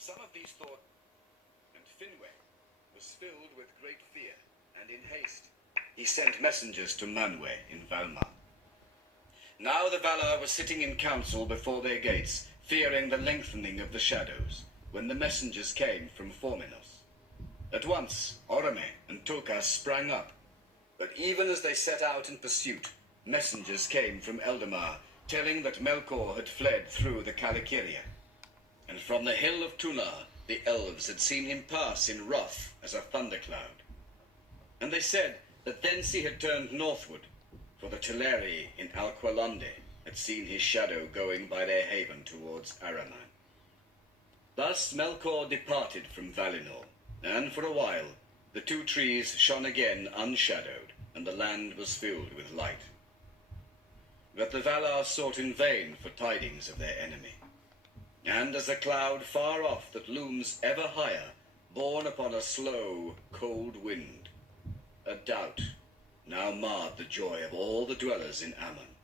Some of these thought, and Finwë was filled with great fear, and in haste he sent messengers to Manwë in Valmar. Now the Valar were sitting in council before their gates, fearing the lengthening of the shadows, when the messengers came from Formenos. At once Orome and Tulkas sprang up, but even as they set out in pursuit, messengers came from Eldamar, telling that Melkor had fled through the Calikiria. And from the hill of Tunar the elves had seen him pass in wrath as a thundercloud. And they said that thence he had turned northward, for the Teleri in Alqualonde had seen his shadow going by their haven towards Araman. Thus Melkor departed from Valinor, and for a while the two trees shone again unshadowed, and the land was filled with light. But the Valar sought in vain for tidings of their enemy. And as a cloud far off that looms ever higher, borne upon a slow, cold wind, a doubt now marred the joy of all the dwellers in Aman,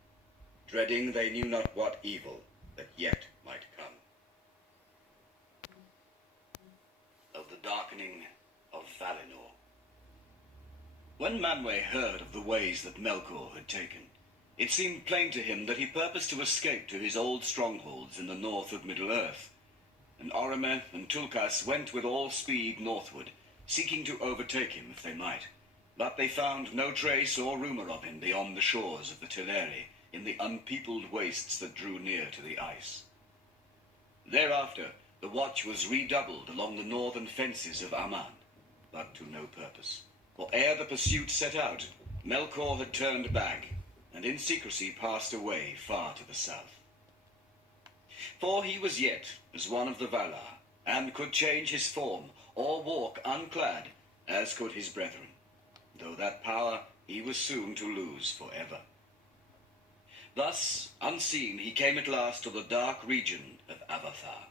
dreading they knew not what evil that yet might come. Of the darkening of Valinor. When Manwë heard of the ways that Melkor had taken, it seemed plain to him that he purposed to escape to his old strongholds in the north of Middle-earth, and Orome and Tulkas went with all speed northward, seeking to overtake him if they might. But they found no trace or rumor of him beyond the shores of the Teleri, in the unpeopled wastes that drew near to the ice. Thereafter the watch was redoubled along the northern fences of Aman, but to no purpose. For ere the pursuit set out, Melkor had turned back, and in secrecy passed away far to the south. For he was yet as one of the Valar, and could change his form, or walk unclad, as could his brethren, though that power he was soon to lose forever. Thus, unseen, he came at last to the dark region of Avathar.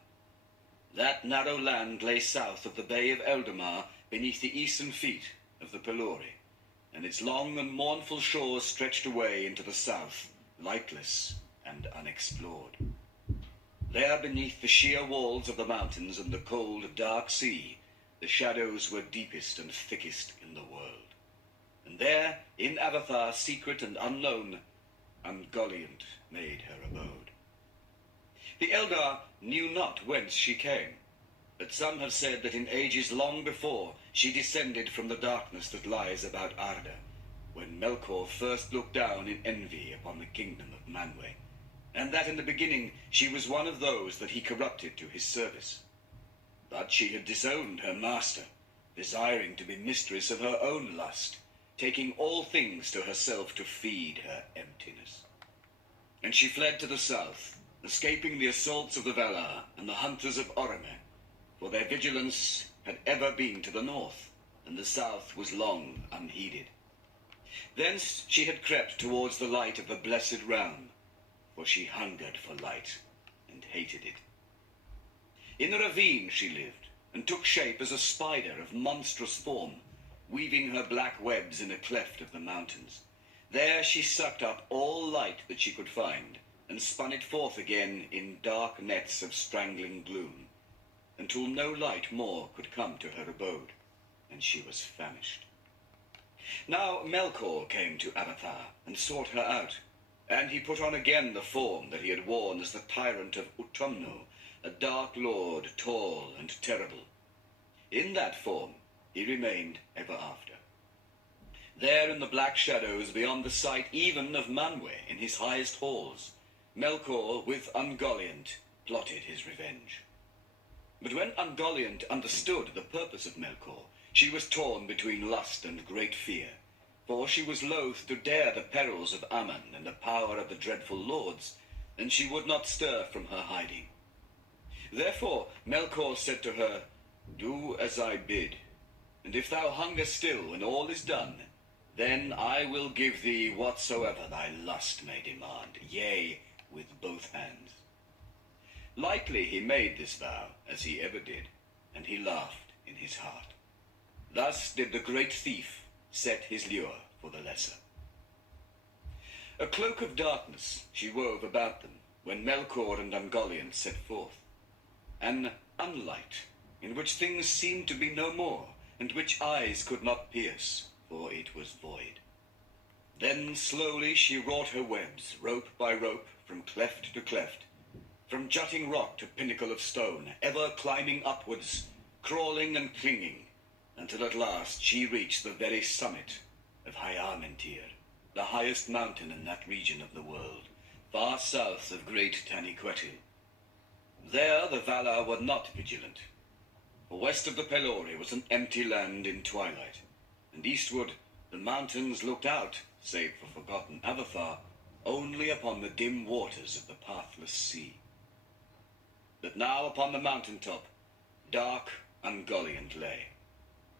That narrow land lay south of the Bay of Eldamar, beneath the eastern feet of the Pelori, and its long and mournful shores stretched away into the south, lightless and unexplored. There, beneath the sheer walls of the mountains and the cold, dark sea, the shadows were deepest and thickest in the world. And there, in Avathar, secret and unknown, Ungoliant made her abode. The Eldar knew not whence she came, but some have said that in ages long before she descended from the darkness that lies about Arda, when Melkor first looked down in envy upon the kingdom of Manwë, and that in the beginning she was one of those that he corrupted to his service. But she had disowned her master, desiring to be mistress of her own lust, taking all things to herself to feed her emptiness. And she fled to the south, escaping the assaults of the Valar and the hunters of Orome, for their vigilance had ever been to the north, and the south was long unheeded. Thence she had crept towards the light of the blessed realm, for she hungered for light and hated it. In a ravine she lived, and took shape as a spider of monstrous form, weaving her black webs in a cleft of the mountains. There she sucked up all light that she could find, and spun it forth again in dark nets of strangling gloom, until no light more could come to her abode, and she was famished. Now Melkor came to Avathar, and sought her out, and he put on again the form that he had worn as the tyrant of Utumno, a dark lord, tall and terrible. In that form he remained ever after. There in the black shadows, beyond the sight even of Manwë in his highest halls, Melkor with Ungoliant plotted his revenge. But when Ungoliant understood the purpose of Melkor, she was torn between lust and great fear, for she was loath to dare the perils of Aman and the power of the dreadful lords, and she would not stir from her hiding. Therefore Melkor said to her, "Do as I bid, and if thou hunger still when all is done, then I will give thee whatsoever thy lust may demand, yea, with both hands." Lightly he made this vow, as he ever did, and he laughed in his heart. Thus did the great thief set his lure for the lesser. A cloak of darkness she wove about them, when Melkor and Ungoliant set forth. an unlight, in which things seemed to be no more, and which eyes could not pierce, for it was void. Then slowly she wrought her webs, rope by rope, from cleft to cleft, from jutting rock to pinnacle of stone, ever climbing upwards, crawling and clinging, until at last she reached the very summit of Hyarmentir, the highest mountain in that region of the world, far south of great Taniquetil. There the Valar were not vigilant, for west of the Pelori was an empty land in twilight, and eastward the mountains looked out, save for forgotten Avathar, only upon the dim waters of the pathless sea. But now upon the mountain top, dark Ungoliant lay,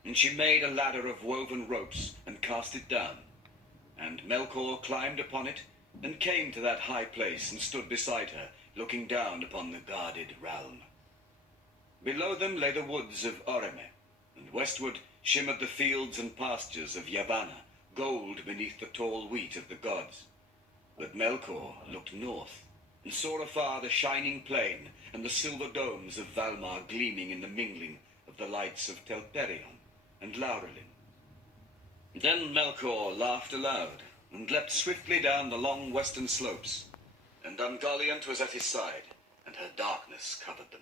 and she made a ladder of woven ropes and cast it down, and Melkor climbed upon it and came to that high place and stood beside her, looking down upon the guarded realm. Below them lay the woods of Orome, and westward shimmered the fields and pastures of Yavanna, gold beneath the tall wheat of the gods. But Melkor looked north, and saw afar the shining plain and the silver domes of Valmar gleaming in the mingling of the lights of Telperion and Laurelin. Then Melkor laughed aloud, and leapt swiftly down the long western slopes, and Ungoliant was at his side, and her darkness covered them.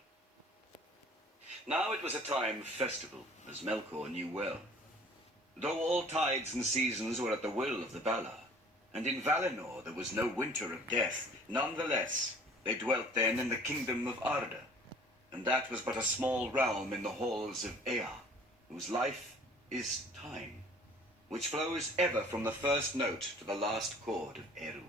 Now it was a time of festival, as Melkor knew well. Though all tides and seasons were at the will of the Valar, and in Valinor there was no winter of death, none the less they dwelt then in the kingdom of Arda, and that was but a small realm in the halls of Ea, whose life is time, which flows ever from the first note to the last chord of Eru.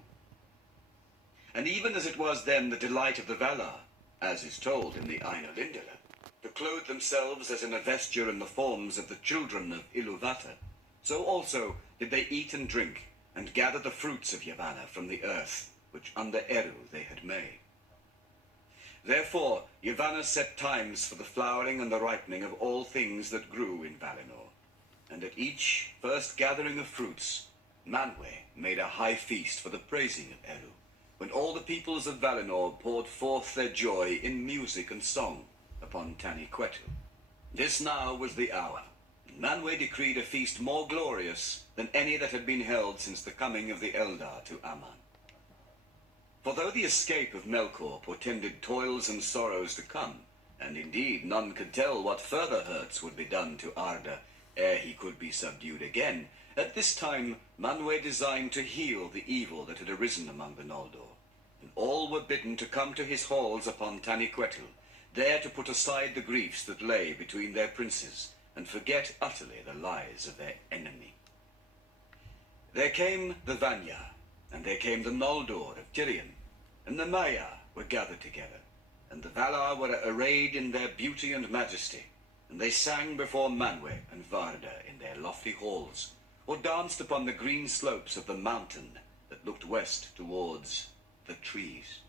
And even as it was then the delight of the Valar, as is told in the Ainulindale, to clothe themselves as in a vesture in the forms of the children of Ilúvatar, so also did they eat and drink, and gather the fruits of Yavanna from the earth, which under Eru they had made. Therefore Yavanna set times for the flowering and the ripening of all things that grew in Valinor, and at each first gathering of fruits, Manwë made a high feast for the praising of Eru, when all the peoples of Valinor poured forth their joy in music and song upon Taniquetil. This now was the hour. Manwë decreed a feast more glorious than any that had been held since the coming of the Eldar to Aman. For though the escape of Melkor portended toils and sorrows to come, and indeed none could tell what further hurts would be done to Arda ere he could be subdued again, at this time Manwë designed to heal the evil that had arisen among the Noldor, and all were bidden to come to his halls upon Taniquetil, there to put aside the griefs that lay between their princes, and forget utterly the lies of their enemy. There came the Vanya, and there came the Noldor of Tirion, and the Maiar were gathered together, and the Valar were arrayed in their beauty and majesty, and they sang before Manwë and Varda in their lofty halls, or danced upon the green slopes of the mountain that looked west towards the trees.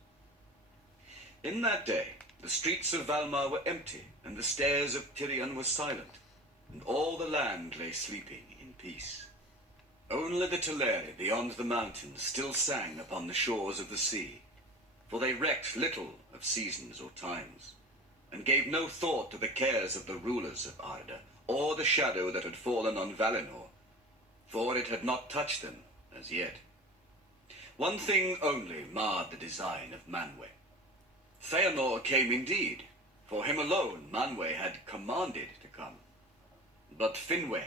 In that day the streets of Valmar were empty, and the stairs of Tirion were silent, and all the land lay sleeping in peace. Only the Teleri beyond the mountains still sang upon the shores of the sea, for they recked little of seasons or times, and gave no thought to the cares of the rulers of Arda, or the shadow that had fallen on Valinor, for it had not touched them as yet. One thing only marred the design of Manwë. Feanor came indeed, for him alone Manwë had commanded to come. But Finwë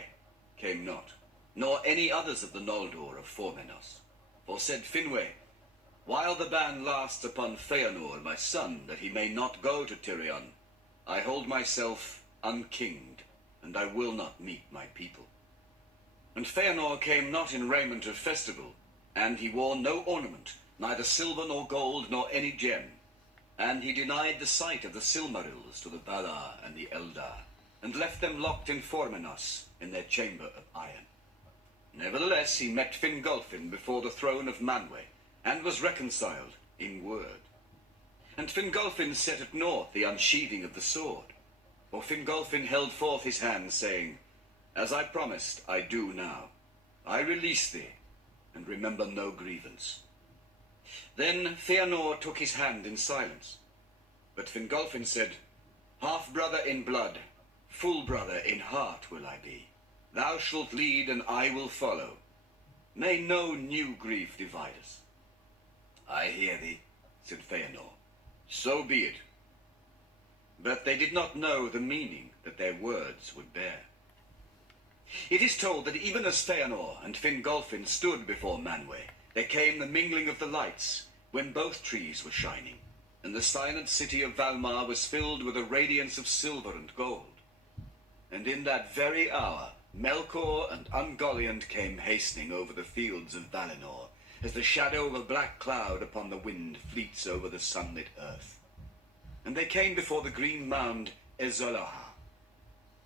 came not, nor any others of the Noldor of Formenos. For said Finwë, while the ban lasts upon Feanor my son, that he may not go to Tirion, I hold myself unkinged, and I will not meet my people. And Feanor came not in raiment of festival, and he wore no ornament, neither silver nor gold nor any gem, and he denied the sight of the Silmarils to the Valar and the Eldar, and left them locked in Formenos in their chamber of iron. Nevertheless he met Fingolfin before the throne of Manwë, and was reconciled in word. And Fingolfin set at naught the unsheathing of the sword, for Fingolfin held forth his hand, saying, As I promised, I do now. I release thee, and remember no grievance. Then Feanor took his hand in silence, but Fingolfin said, Half-brother in blood, full brother in heart will I be. Thou shalt lead and I will follow. May no new grief divide us. I hear thee, said Feanor. So be it. But they did not know the meaning that their words would bear. It is told that even as Feanor and Fingolfin stood before Manwë, there came the mingling of the lights, when both trees were shining, and the silent city of Valmar was filled with a radiance of silver and gold. And in that very hour, Melkor and Ungoliant came hastening over the fields of Valinor, as the shadow of a black cloud upon the wind fleets over the sunlit earth. And they came before the green mound Ezoloha.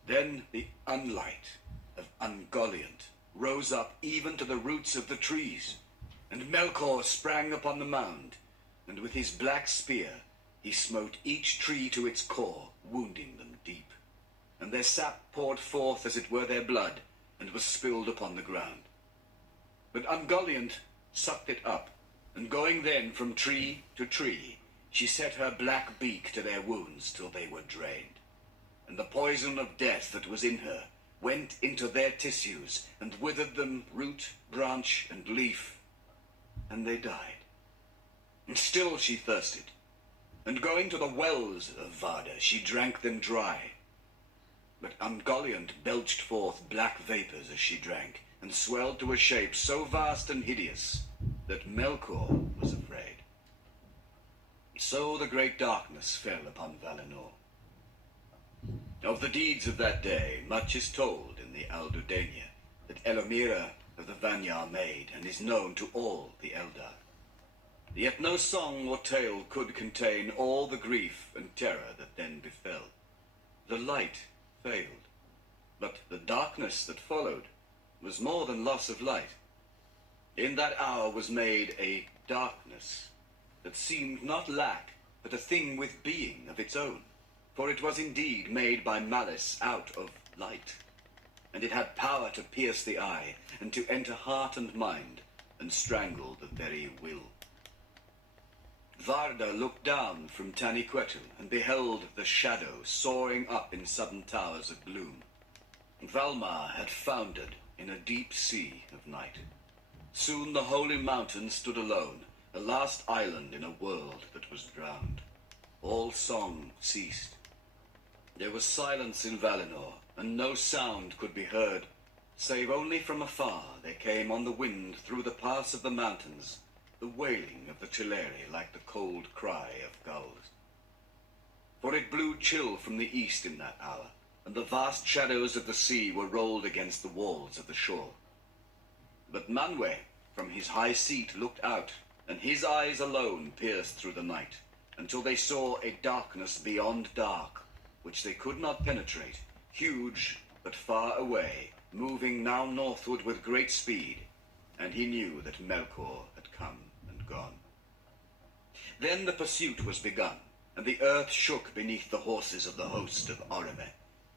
Then the unlight of Ungoliant rose up even to the roots of the trees, and Melkor sprang upon the mound, and with his black spear he smote each tree to its core, wounding them deep. And their sap poured forth as it were their blood, and was spilled upon the ground. But Ungoliant sucked it up, and going then from tree to tree, she set her black beak to their wounds till they were drained. And the poison of death that was in her went into their tissues, and withered them root, branch, and leaf, and they died. And still she thirsted, and going to the wells of Varda, she drank them dry. But Ungoliant belched forth black vapors as she drank, and swelled to a shape so vast and hideous that Melkor was afraid. So the great darkness fell upon Valinor. Of the deeds of that day much is told in the Aldudania that Elomira of the Vanyar made, and is known to all the Eldar. Yet no song or tale could contain all the grief and terror that then befell. The light failed, but the darkness that followed was more than loss of light. In that hour was made a darkness that seemed not lack, but a thing with being of its own, for it was indeed made by malice out of light, and it had power to pierce the eye, and to enter heart and mind, and strangle the very will. Varda looked down from Taniquetil, and beheld the shadow soaring up in sudden towers of gloom. Valmar had foundered in a deep sea of night. Soon the holy mountain stood alone, the last island in a world that was drowned. All song ceased. There was silence in Valinor, and no sound could be heard, save only from afar there came on the wind through the pass of the mountains the wailing of the Teleri like the cold cry of gulls. For it blew chill from the east in that hour, and the vast shadows of the sea were rolled against the walls of the shore. But Manwë from his high seat looked out, and his eyes alone pierced through the night, until they saw a darkness beyond dark, which they could not penetrate, huge but far away, moving now northward with great speed, and he knew that Melkor had come and gone. Then the pursuit was begun, and the earth shook beneath the horses of the host of Orome,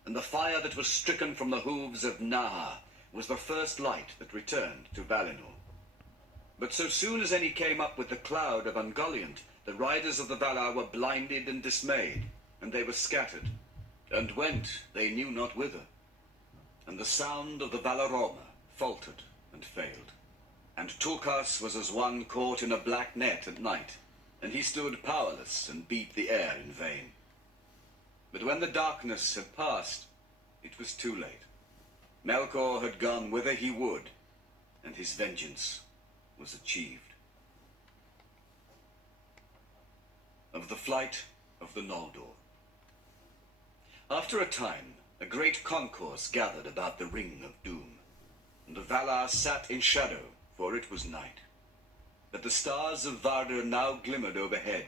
and the fire that was stricken from the hooves of Naha was the first light that returned to Valinor. But so soon as any came up with the cloud of Ungoliant, the riders of the Valar were blinded and dismayed, and they were scattered, and went they knew not whither. And the sound of the Valaroma faltered and failed, and Tulkas was as one caught in a black net at night, and he stood powerless and beat the air in vain. But when the darkness had passed, it was too late. Melkor had gone whither he would, and his vengeance was achieved. Of the flight of the Noldor. After a time, a great concourse gathered about the Ring of Doom, and the Valar sat in shadow, for it was night. But the stars of Varda now glimmered overhead,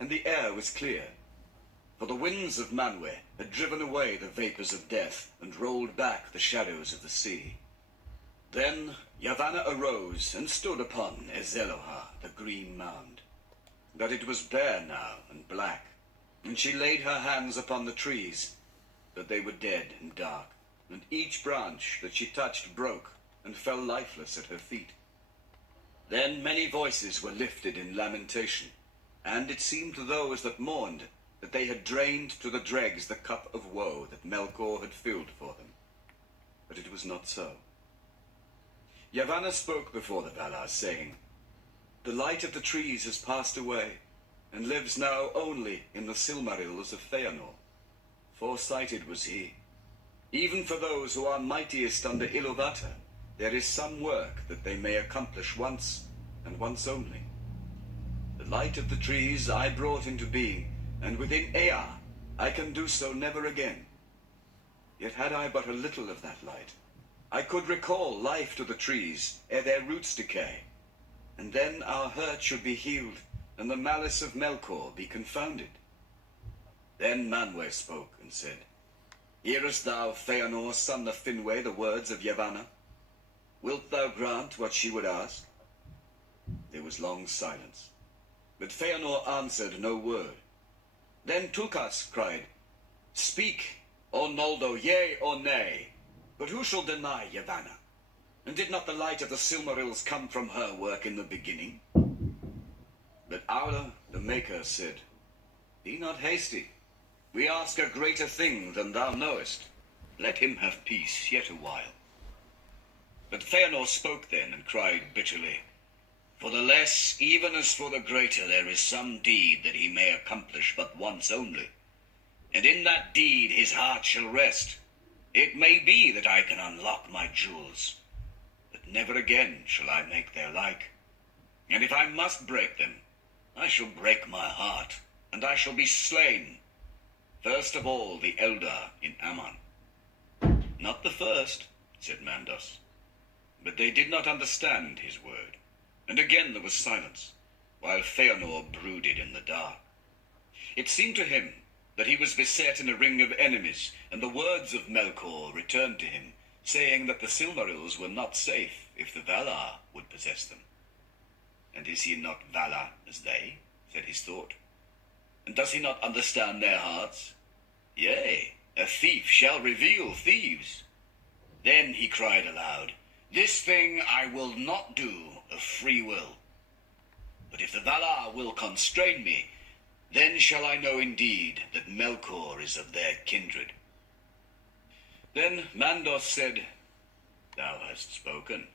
and the air was clear, for the winds of Manwë had driven away the vapors of death, and rolled back the shadows of the sea. Then Yavanna arose and stood upon Ezeloha, the green mound. But it was bare now and black, and she laid her hands upon the trees, but they were dead and dark, and each branch that she touched broke and fell lifeless at her feet. Then many voices were lifted in lamentation, and it seemed to those that mourned that they had drained to the dregs the cup of woe that Melkor had filled for them. But it was not so. Yavanna spoke before the Valar, saying, "The light of the trees has passed away, and lives now only in the Silmarils of Feanor. Foresighted was he. Even for those who are mightiest under Iluvatar, there is some work that they may accomplish once, and once only. The light of the trees I brought into being, and within Ea I can do so never again. Yet had I but a little of that light, I could recall life to the trees ere their roots decay, and then our hurt should be healed, and the malice of Melkor be confounded." Then Manwë spoke and said, "Hearest thou, Feanor, son of Finwë, the words of Yavanna? Wilt thou grant what she would ask?" There was long silence, but Feanor answered no word. Then Tulkas cried, "Speak, O Noldo, yea or nay, but who shall deny Yavanna? And did not the light of the Silmarils come from her work in the beginning?" But Aula, the Maker, said, "Be not hasty. We ask a greater thing than thou knowest. Let him have peace yet a while." But Feanor spoke then and cried bitterly, "For the less, even as for the greater, there is some deed that he may accomplish but once only. And in that deed his heart shall rest. It may be that I can unlock my jewels, but never again shall I make their like. And if I must break them, I shall break my heart, and I shall be slain. First of all the Eldar in Aman." "Not the first," said Mandos. But they did not understand his word, and again there was silence, while Feanor brooded in the dark. It seemed to him that he was beset in a ring of enemies, and the words of Melkor returned to him, saying that the Silmarils were not safe if the Valar would possess them. "And is he not Valar as they?" said his thought. "And does he not understand their hearts? Yea, a thief shall reveal thieves." Then he cried aloud, "This thing I will not do of free will. But if the Valar will constrain me, then shall I know indeed that Melkor is of their kindred." Then Mandos said, "Thou hast spoken."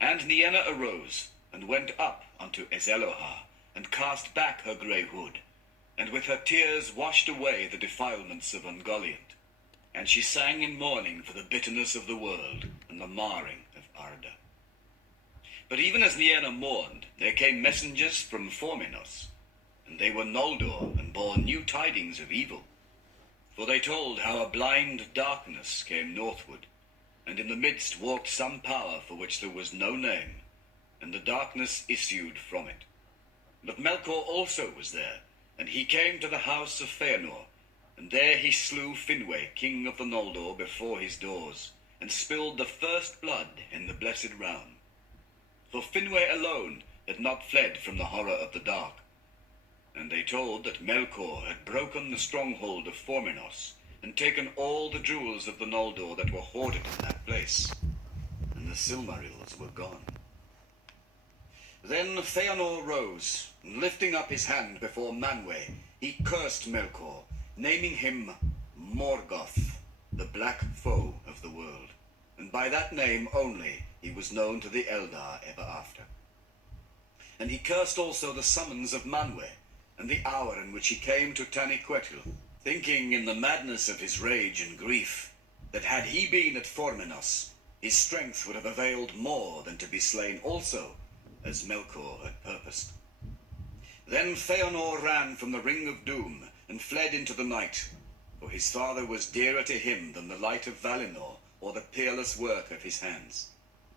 And Nienna arose, and went up unto Ezelohar, and cast back her grey hood, and with her tears washed away the defilements of Ungoliant. And she sang in mourning for the bitterness of the world, and the marring of Arda. But even as Nienna mourned, there came messengers from Formenos, and they were Noldor, and bore new tidings of evil. For they told how a blind darkness came northward, and in the midst walked some power for which there was no name, and the darkness issued from it. But Melkor also was there, and he came to the house of Feanor, and there he slew Finwë, king of the Noldor, before his doors, and spilled the first blood in the blessed realm. For Finwë alone had not fled from the horror of the dark. And they told that Melkor had broken the stronghold of Formenos, and taken all the jewels of the Noldor that were hoarded in that place, and the Silmarils were gone. Then Feanor rose, and lifting up his hand before Manwë, he cursed Melkor, naming him Morgoth, the black foe of the world, and by that name only he was known to the Eldar ever after. And he cursed also the summons of Manwë, and the hour in which he came to Taniquetil, thinking in the madness of his rage and grief that had he been at Formenos, his strength would have availed more than to be slain also, as Melkor had purposed. Then Feanor ran from the Ring of Doom, and fled into the night, for his father was dearer to him than the light of Valinor, or the peerless work of his hands.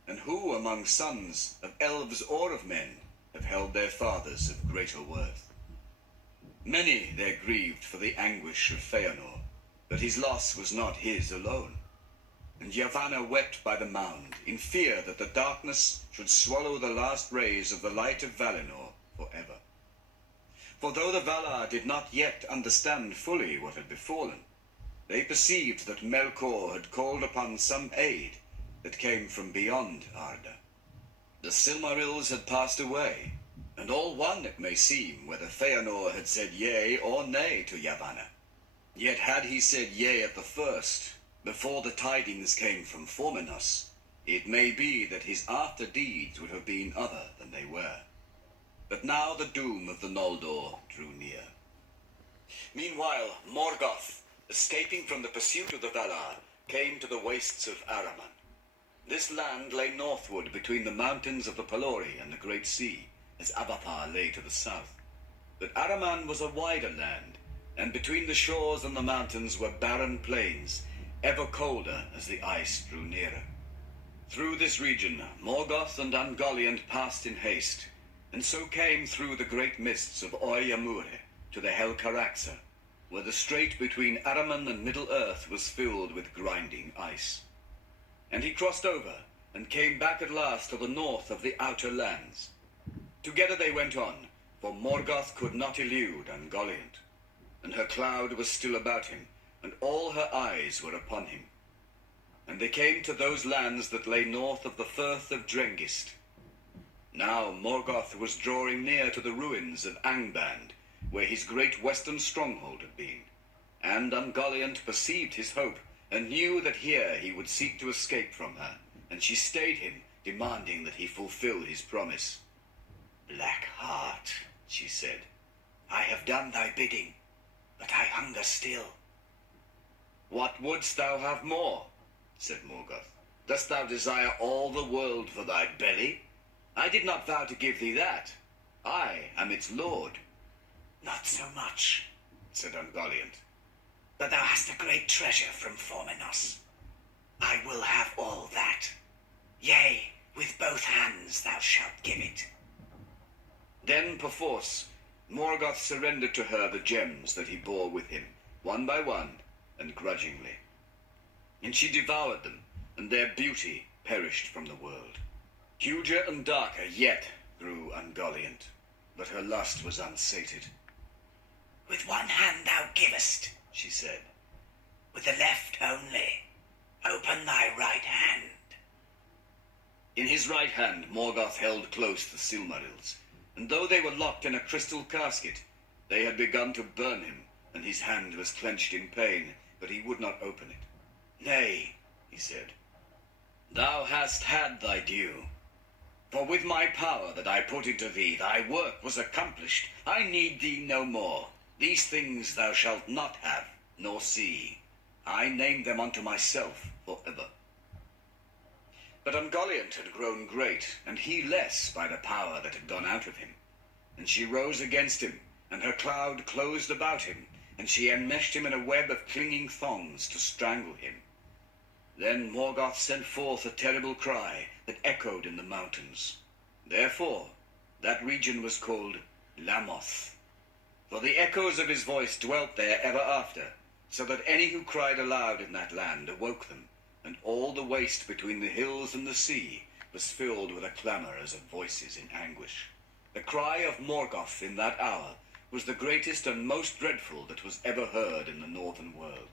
And who among sons of elves or of men have held their fathers of greater worth? Many there grieved for the anguish of Feanor, but his loss was not his alone. And Yavanna wept by the mound, in fear that the darkness should swallow the last rays of the light of Valinor forever. For though the Valar did not yet understand fully what had befallen, they perceived that Melkor had called upon some aid that came from beyond Arda. The Silmarils had passed away, And all one it may seem whether Feanor had said yea or nay to Yavanna. Yet had he said yea at the first, before the tidings came from Formenos, it may be that his after deeds would have been other than they were. But now the doom of the Noldor drew near. Meanwhile, Morgoth, escaping from the pursuit of the Valar, came to the wastes of Araman. This land lay northward between the mountains of the Pelori and the Great Sea, as Avathar lay to the south. But Araman was a wider land, and between the shores and the mountains were barren plains, ever colder as the ice drew nearer. Through this region, Morgoth and Ungoliant passed in haste, and so came through the great mists of Oy-Amure to the Helcaraxa, where the strait between Araman and Middle-earth was filled with grinding ice. And he crossed over, and came back at last to the north of the outer lands. Together they went on, for Morgoth could not elude Ungoliant, and her cloud was still about him, and all her eyes were upon him. And they came to those lands that lay north of the Firth of Drengist. Now Morgoth was drawing near to the ruins of Angband, where his great western stronghold had been, and Ungoliant perceived his hope, and knew that here he would seek to escape from her, and she stayed him, demanding that he fulfill his promise. "Black heart," she said, "I have done thy bidding, but I hunger still." "What wouldst thou have more?" said Morgoth. "Dost thou desire all the world for thy belly? I did not vow to give thee that. I am its lord." "Not so much," said Ungoliant, "but thou hast a great treasure from Formenos. I will have all that. Yea, with both hands thou shalt give it." Then, perforce, Morgoth surrendered to her the gems that he bore with him, one by one, and grudgingly. And she devoured them, and their beauty perished from the world. Huger and darker yet grew Ungoliant, but her lust was unsated. "With one hand thou givest," she said. "With the left only. Open thy right hand." In his right hand Morgoth held close the Silmarils, and though they were locked in a crystal casket, they had begun to burn him, and his hand was clenched in pain, but he would not open it. "Nay," he said, "thou hast had thy due. For with my power that I put into thee, thy work was accomplished. I need thee no more. These things thou shalt not have, nor see. I named them unto myself forever." But Ungoliant had grown great, and he less by the power that had gone out of him. And she rose against him, and her cloud closed about him, and she enmeshed him in a web of clinging thongs to strangle him. Then Morgoth sent forth a terrible cry that echoed in the mountains. Therefore that region was called Lamoth. For the echoes of his voice dwelt there ever after, so that any who cried aloud in that land awoke them, and all the waste between the hills and the sea was filled with a clamor as of voices in anguish. The cry of Morgoth in that hour was the greatest and most dreadful that was ever heard in the northern world.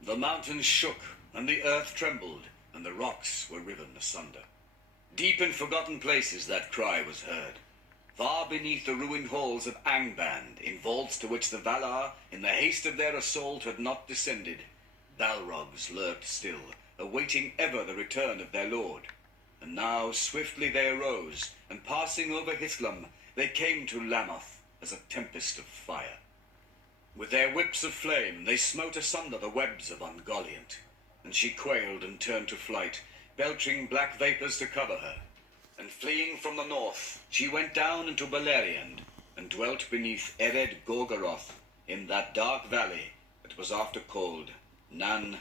The mountains shook, and the earth trembled, and the rocks were riven asunder. Deep in forgotten places that cry was heard. Far beneath the ruined halls of Angband, in vaults to which the Valar, in the haste of their assault, had not descended, Balrogs lurked still, awaiting ever the return of their lord. And now swiftly they arose, and passing over Hithlum, they came to Lamoth as a tempest of fire. With their whips of flame they smote asunder the webs of Ungoliant, and she quailed and turned to flight, belching black vapors to cover her. And fleeing from the north, she went down into Beleriand, and dwelt beneath Ered Gorgoroth, in that dark valley that was after called Nan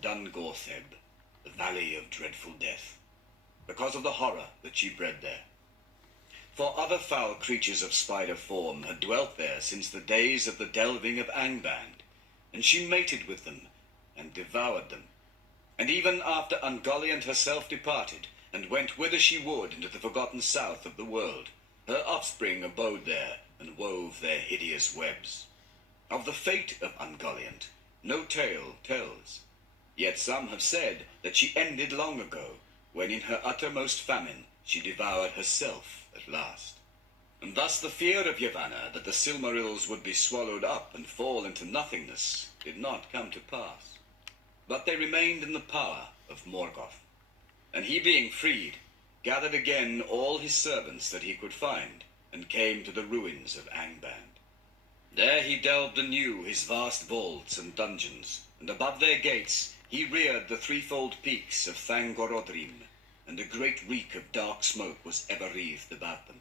Dungortheb, the Valley of Dreadful Death, because of the horror that she bred there. For other foul creatures of spider form had dwelt there since the days of the delving of Angband, and she mated with them, and devoured them. And even after Ungoliant herself departed, and went whither she would into the forgotten south of the world, her offspring abode there, and wove their hideous webs. Of the fate of Ungoliant no tale tells, yet some have said that she ended long ago, when in her uttermost famine she devoured herself at last. And thus the fear of Yavanna that the Silmarils would be swallowed up and fall into nothingness did not come to pass. But they remained in the power of Morgoth. And he being freed, gathered again all his servants that he could find, and came to the ruins of Angband. There he delved anew his vast vaults and dungeons, and above their gates he reared the threefold peaks of Thangorodrim, and a great reek of dark smoke was ever wreathed about them.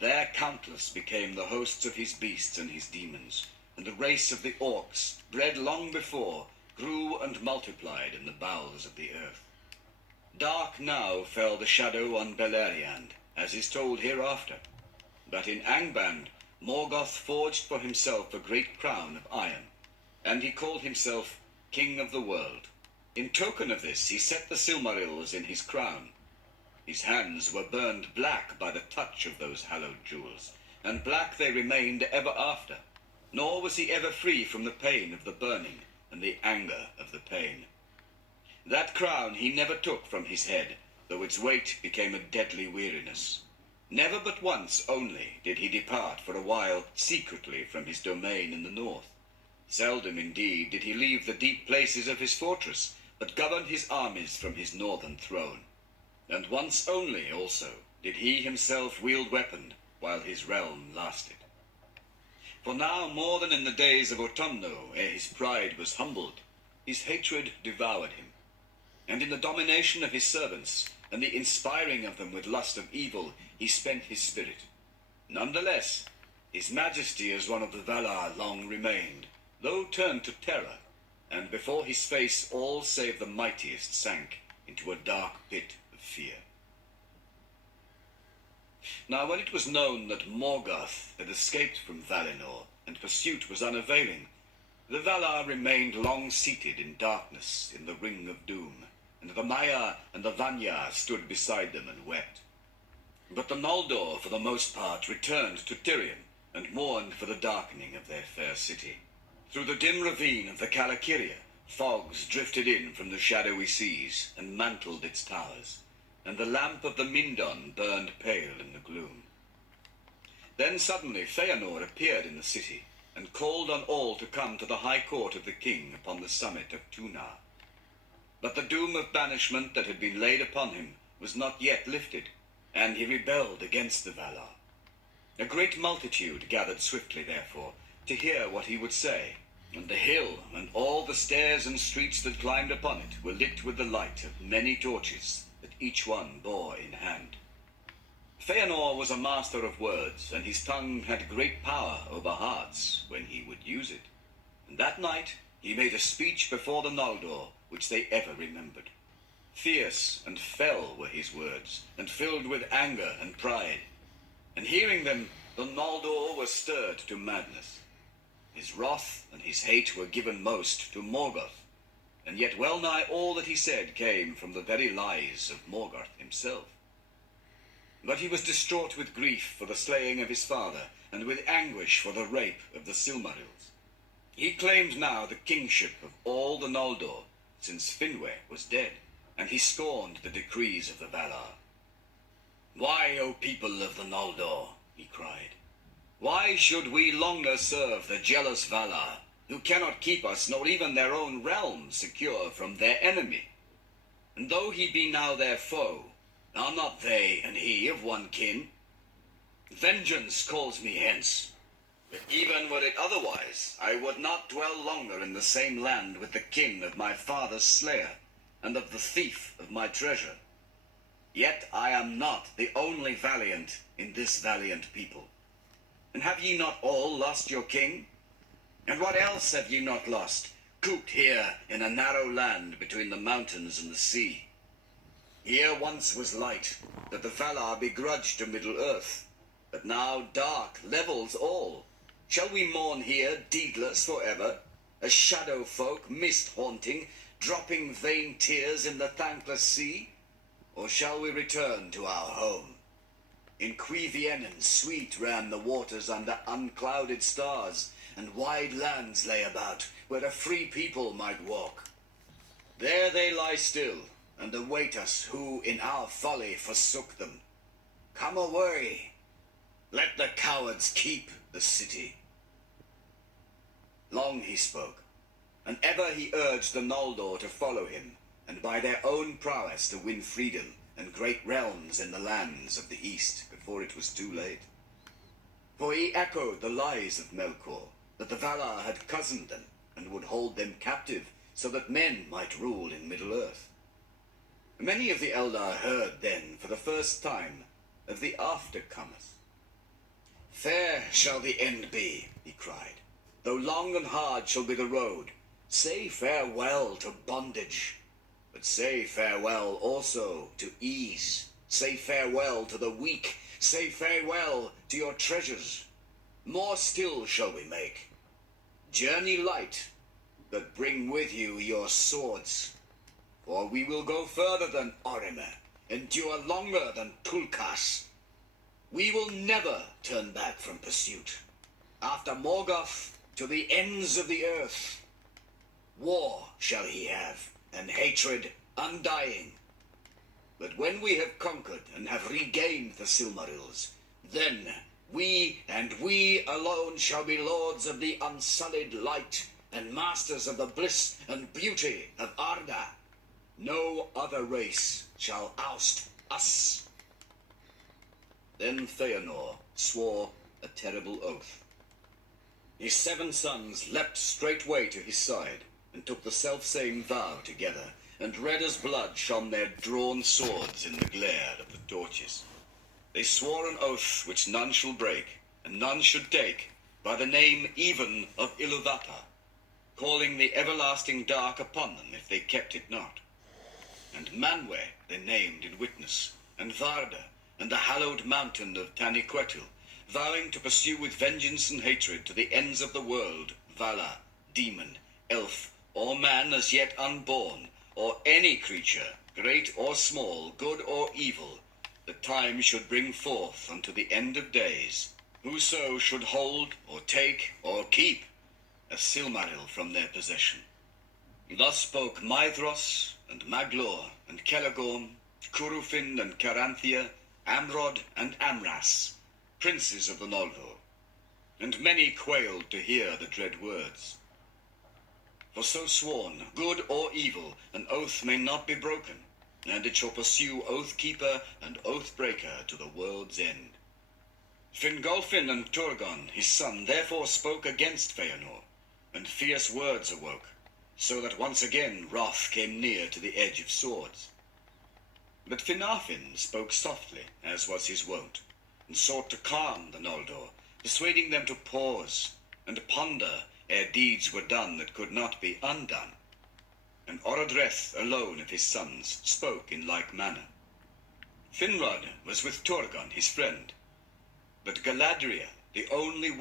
There countless became the hosts of his beasts and his demons, and the race of the orcs, bred long before, grew and multiplied in the bowels of the earth. Dark now fell the shadow on Beleriand, as is told hereafter. But in Angband, Morgoth forged for himself a great crown of iron, and he called himself King of the World. In token of this, he set the Silmarils in his crown. His hands were burned black by the touch of those hallowed jewels, and black they remained ever after, nor was he ever free from the pain of the burning and the anger of the pain. That crown he never took from his head, though its weight became a deadly weariness. Never but once only did he depart for a while secretly from his domain in the north. Seldom indeed did he leave the deep places of his fortress, but governed his armies from his northern throne. And once only also did he himself wield weapon while his realm lasted. For now more than in the days of Autumno, ere his pride was humbled, his hatred devoured him. And in the domination of his servants, and the inspiring of them with lust of evil, he spent his spirit. None the less, his majesty as one of the Valar long remained, though turned to terror, and before his face all save the mightiest sank into a dark pit of fear. Now when it was known that Morgoth had escaped from Valinor, and pursuit was unavailing, the Valar remained long seated in darkness in the Ring of Doom, and the Maiar and the Vanyar stood beside them and wept. But the Noldor, for the most part, returned to Tirion, and mourned for the darkening of their fair city. Through the dim ravine of the Calakiria, fogs drifted in from the shadowy seas, and mantled its towers, and the lamp of the Mindon burned pale in the gloom. Then suddenly Feanor appeared in the city, and called on all to come to the high court of the king upon the summit of Tunar. But the doom of banishment that had been laid upon him was not yet lifted, and he rebelled against the Valar. A great multitude gathered swiftly, therefore, to hear what he would say, and the hill and all the stairs and streets that climbed upon it were lit with the light of many torches that each one bore in hand. Feanor was a master of words, and his tongue had great power over hearts when he would use it. And that night he made a speech before the Noldor which they ever remembered. Fierce and fell were his words, and filled with anger and pride. And hearing them, the Noldor was stirred to madness. His wrath and his hate were given most to Morgoth, and yet well nigh all that he said came from the very lies of Morgoth himself. But he was distraught with grief for the slaying of his father, and with anguish for the rape of the Silmarils. He claimed now the kingship of all the Noldor, since Finwë was dead, and he scorned the decrees of the Valar. "Why, O people of the Noldor," he cried, "why should we longer serve the jealous Valar, who cannot keep us nor even their own realm secure from their enemy? And though he be now their foe, are not they and he of one kin? Vengeance calls me hence. But even were it otherwise, I would not dwell longer in the same land with the kin of my father's slayer, and of the thief of my treasure. Yet I am not the only valiant in this valiant people. And have ye not all lost your king? And what else have ye not lost, cooped here in a narrow land between the mountains and the sea? Here once was light, that the Valar begrudged to Middle-earth, but now dark levels all. Shall we mourn here deedless forever, as shadow folk, mist-haunting, dropping vain tears in the thankless sea? Or shall we return to our home? In Cuiviénen sweet ran the waters under unclouded stars, and wide lands lay about, where a free people might walk. There they lie still, and await us who in our folly forsook them. Come away, Let the cowards keep the city. Long he spoke, and ever he urged the Noldor to follow him, and by their own prowess to win freedom and great realms in the lands of the East before it was too late. For he echoed the lies of Melkor, that the Valar had cozened them and would hold them captive so that men might rule in Middle-earth. Many of the Eldar heard then for the first time of the aftercomers. Fair shall the end be, he cried, though long and hard shall be the road. Say farewell to bondage, but say farewell also to ease. Say farewell to the weak. Say farewell to your treasures. More still shall we make. Journey light, but bring with you your swords. For we will go further than Orime, endure longer than Tulkas. We will never turn back from pursuit. After Morgoth, to the ends of the earth. War shall he have, and hatred undying. But when we have conquered and have regained the Silmarils, then we and we alone shall be lords of the unsullied light and masters of the bliss and beauty of Arda. No other race shall oust us. Then Feanor swore a terrible oath. His 7 sons leapt straightway to his side, and took the selfsame vow together, and red as blood shone their drawn swords in the glare of the torches. They swore an oath which none shall break, and none should take, by the name even of Iluvatar, calling the everlasting dark upon them if they kept it not. And Manwë they named in witness, and Varda, and the hallowed mountain of Taniquetil, vowing to pursue with vengeance and hatred to the ends of the world, Valar, demon, elf, or man as yet unborn, or any creature, great or small, good or evil, the time should bring forth unto the end of days, whoso should hold, or take, or keep a Silmaril from their possession. Thus spoke Maedhros, and Maglor, and Celegorm, Curufin, and Caranthia, Amrod, and Amras, princes of the Noldor, and many quailed to hear the dread words. For so sworn, good or evil, an oath may not be broken, and it shall pursue oath-keeper and oath-breaker to the world's end. Fingolfin and Turgon, his son, therefore spoke against Feanor, and fierce words awoke, so that once again wrath came near to the edge of swords. But Finarfin spoke softly, as was his wont, and sought to calm the Noldor, persuading them to pause and ponder ere deeds were done that could not be undone. And Orodreth alone of his sons spoke in like manner. Finrod was with Turgon his friend, but Galadriel, the only woman